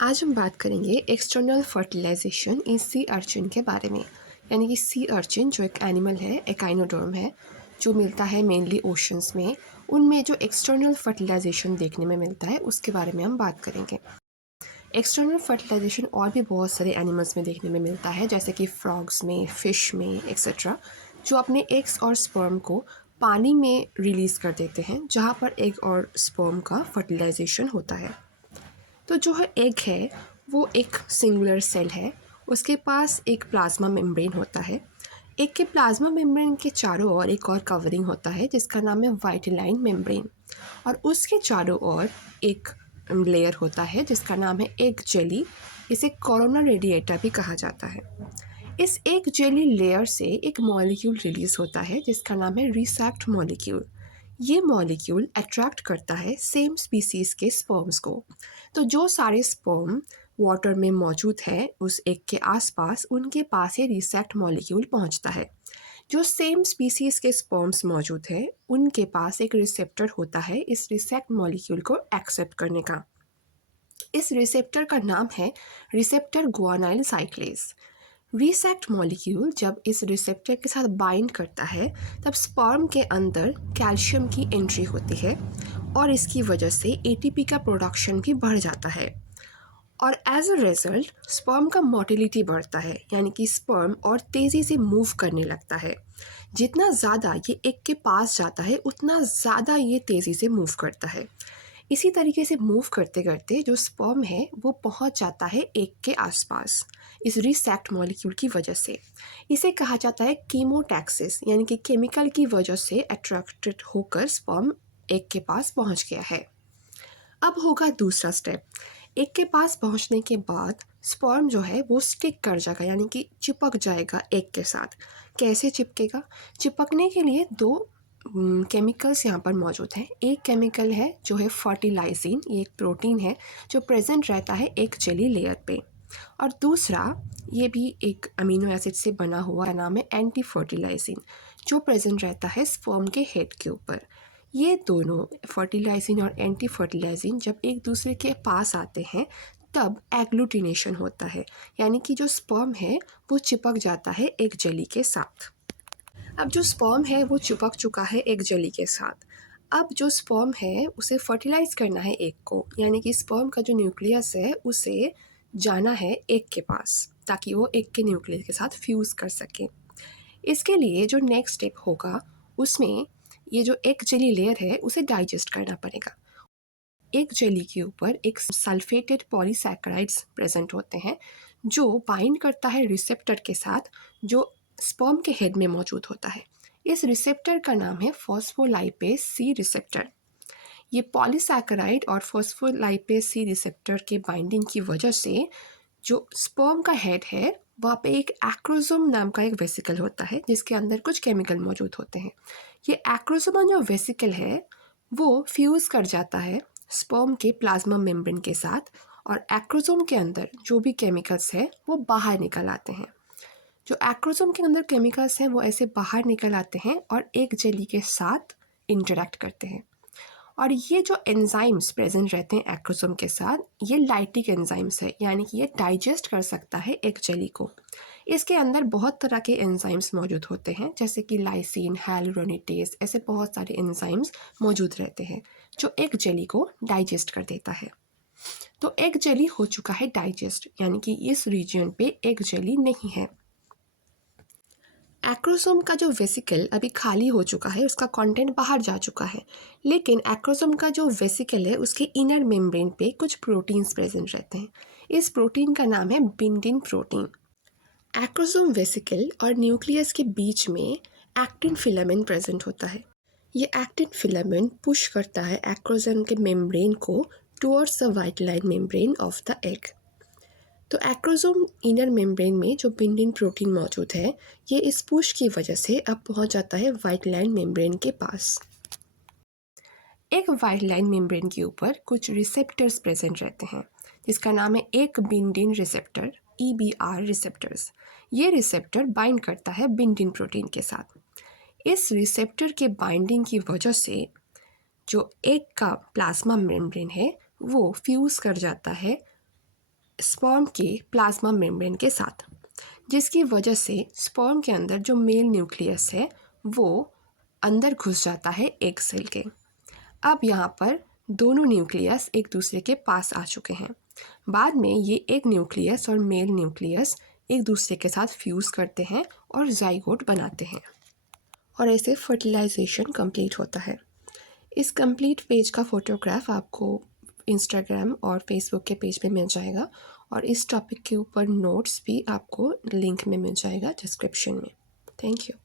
आज हम बात करेंगे एक्सटर्नल फर्टिलाइजेशन इन सी अर्चिन के बारे में। यानी कि सी अर्चिन जो एक एनिमल है, एकाइनोडर्म है, जो मिलता है मेनली ओशंस में। उनमें जो एक्सटर्नल फर्टिलाइजेशन देखने में मिलता है उसके बारे में हम बात करेंगे। एक्सटर्नल फर्टिलाइजेशन और भी बहुत सारे एनिमल्स में देखने में मिलता है, जैसे कि फ्रॉग्स में, फिश में एक्सेट्रा, जो अपने एग्स और स्पर्म को पानी में रिलीज़ कर देते हैं, जहाँ पर एग और स्पर्म का फर्टिलाइजेशन होता है। तो जो है एग है वो एक सिंगुलर सेल है। उसके पास एक प्लाज्मा मेम्ब्रेन होता है। एग के प्लाज्मा मेम्ब्रेन के चारों ओर एक और कवरिंग होता है जिसका नाम है वाइटिलाइन मेम्ब्रेन, और उसके चारों ओर एक लेयर होता है जिसका नाम है एग जेली। इसे कोरोना रेडिएटा भी कहा जाता है। इस एग जेली लेयर से एक मॉलिक्यूल रिलीज होता है जिसका नाम है रिसेप्ट मॉलिक्यूल। ये मॉलिक्यूल अट्रैक्ट करता है सेम स्पीसीज के स्पर्म्स को। तो जो सारे स्पर्म वाटर में मौजूद है उस एग के आसपास, उनके पास ये रिसेप्ट मॉलिक्यूल पहुंचता है। जो सेम स्पीसीज के स्पर्म्स मौजूद है उनके पास एक रिसेप्टर होता है इस रिसेप्ट मॉलिक्यूल को एक्सेप्ट करने का। इस रिसेप्टर का नाम है रिसेप्टर गुआनाइल साइक्लेज। रिसेप्ट मॉलिक्यूल जब इस रिसेप्टर के साथ बाइंड करता है तब स्पर्म के अंदर कैल्शियम की एंट्री होती है, और इसकी वजह से एटीपी का प्रोडक्शन भी बढ़ जाता है। और एज अ रिजल्ट स्पर्म का मोटिलिटी बढ़ता है, यानी कि स्पर्म और तेज़ी से मूव करने लगता है। जितना ज़्यादा ये एग के पास जाता है उतना ज़्यादा ये तेज़ी से मूव करता है। इसी तरीके से मूव करते करते जो स्पर्म है वो पहुंच जाता है एग के आसपास इस रिसेप्ट मॉलिक्यूल की वजह से। इसे कहा जाता है कीमोटैक्सिस, यानी कि केमिकल की वजह से अट्रैक्टेड होकर स्पर्म एग के पास पहुंच गया है। अब होगा दूसरा स्टेप। एग के पास पहुंचने के बाद स्पर्म जो है वो स्टिक कर जाएगा, यानी कि चिपक जाएगा एग के साथ। कैसे चिपकेगा? चिपकने के लिए दो केमिकल्स यहाँ पर मौजूद हैं। एक केमिकल है जो है फर्टिलाइजिन, ये एक प्रोटीन है जो प्रेजेंट रहता है एग जेली लेयर पे। और दूसरा ये भी एक अमीनो एसिड से बना हुआ नाम है एंटी फर्टिलाइजिन, जो प्रेजेंट रहता है स्पर्म के हेड के ऊपर। ये दोनों फर्टिलाइजिन और एंटी फर्टिलाइजिन जब एक दूसरे के पास आते हैं तब एग्लूटिनेशन होता है, यानी कि जो स्पर्म है वो चिपक जाता है एग जेली के साथ। अब जो स्पर्म है वो चिपक चुका है एग जेली के साथ। अब जो स्पर्म है उसे फर्टिलाइज करना है एग को, यानी कि स्पर्म का जो न्यूक्लियस है उसे जाना है एग के पास ताकि वो एग के न्यूक्लियस के साथ फ्यूज़ कर सके। इसके लिए जो नेक्स्ट स्टेप होगा उसमें ये जो एग जेली लेयर है उसे डाइजेस्ट करना पड़ेगा। एग जेली के ऊपर एक सल्फेटेड पॉलीसैकेराइड्स प्रेजेंट होते हैं जो बाइंड करता है रिसेप्टर के साथ, जो स्पर्म के हेड में मौजूद होता है। इस रिसेप्टर का नाम है फॉस्फोलाइपेज सी रिसेप्टर। ये पॉलीसैकेराइड और फॉस्फोलाइपेज सी रिसेप्टर के बाइंडिंग की वजह से जो स्पर्म का हेड है वहाँ पे एक एक्रोसोम नाम का एक वेसिकल होता है जिसके अंदर कुछ केमिकल मौजूद होते हैं। ये एक्रोसोम जो वेसिकल है वो फ्यूज़ कर जाता है स्पर्म के प्लाज्मा मेम्ब्रेन के साथ, और एक्रोसोम के अंदर जो भी केमिकल्स है वो बाहर निकल आते हैं। जो एक्रोसोम के अंदर केमिकल्स हैं वो ऐसे बाहर निकल आते हैं और एक जेली के साथ इंटरेक्ट करते हैं। और ये जो एंजाइम्स प्रेजेंट रहते हैं एक्रोसोम के साथ, ये लाइटिक एंजाइम्स है, यानी कि ये डाइजेस्ट कर सकता है एग जेली को। इसके अंदर बहुत तरह के एंजाइम्स मौजूद होते हैं, जैसे कि लाइसिन, हाइलुरोनिडेज, ऐसे बहुत सारे एंजाइम्स मौजूद रहते हैं जो एग जेली को डाइजेस्ट कर देता है। तो एग जेली हो चुका है डाइजेस्ट, यानी कि इस रीजन पे एग जेली नहीं है। एक्रोसोम का जो वेसिकल अभी खाली हो चुका है, उसका कंटेंट बाहर जा चुका है, लेकिन एक्रोसोम का जो वेसिकल है उसके इनर मेम्ब्रेन पे कुछ प्रोटीन्स प्रेजेंट रहते हैं। इस प्रोटीन का नाम है बिंडिन प्रोटीन। एक्रोसोम वेसिकल और न्यूक्लियस के बीच में एक्टिन फिलामेंट प्रेजेंट होता है। ये एक्टिन फिलामेंट पुश करता है एक्रोसोम के मेम्ब्रेन को towards the white line membrane of the egg. तो एक्रोसोम इनर मेम्ब्रेन में जो बिंडिन प्रोटीन मौजूद है, ये इस पुश की वजह से अब पहुंच जाता है व्हाइट लाइन मेम्ब्रेन के पास। एक व्हाइट लाइन मेम्ब्रेन के ऊपर कुछ रिसेप्टर्स प्रेजेंट रहते हैं जिसका नाम है एक बिंडिन रिसेप्टर, EBR रिसेप्टर्स। ये रिसेप्टर बाइंड करता है बिंडिन प्रोटीन के साथ। इस रिसेप्टर के बाइंडिंग की वजह से जो एग का प्लाज्मा मेम्ब्रेन है वो फ्यूज़ कर जाता है स्पर्म के प्लाज्मा मेम्ब्रेन के साथ, जिसकी वजह से स्पर्म के अंदर जो मेल न्यूक्लियस है वो अंदर घुस जाता है एग सेल के। अब यहाँ पर दोनों न्यूक्लियस एक दूसरे के पास आ चुके हैं। बाद में ये एग न्यूक्लियस और मेल न्यूक्लियस एक दूसरे के साथ फ्यूज़ करते हैं और जाइगोट बनाते हैं, और ऐसे फर्टिलाइजेशन कंप्लीट होता है। इस कंप्लीट पेज का फोटोग्राफ आपको इंस्टाग्राम और फेसबुक के पेज पे मिल जाएगा, और इस टॉपिक के ऊपर नोट्स भी आपको लिंक में मिल जाएगा डिस्क्रिप्शन में। Thank you.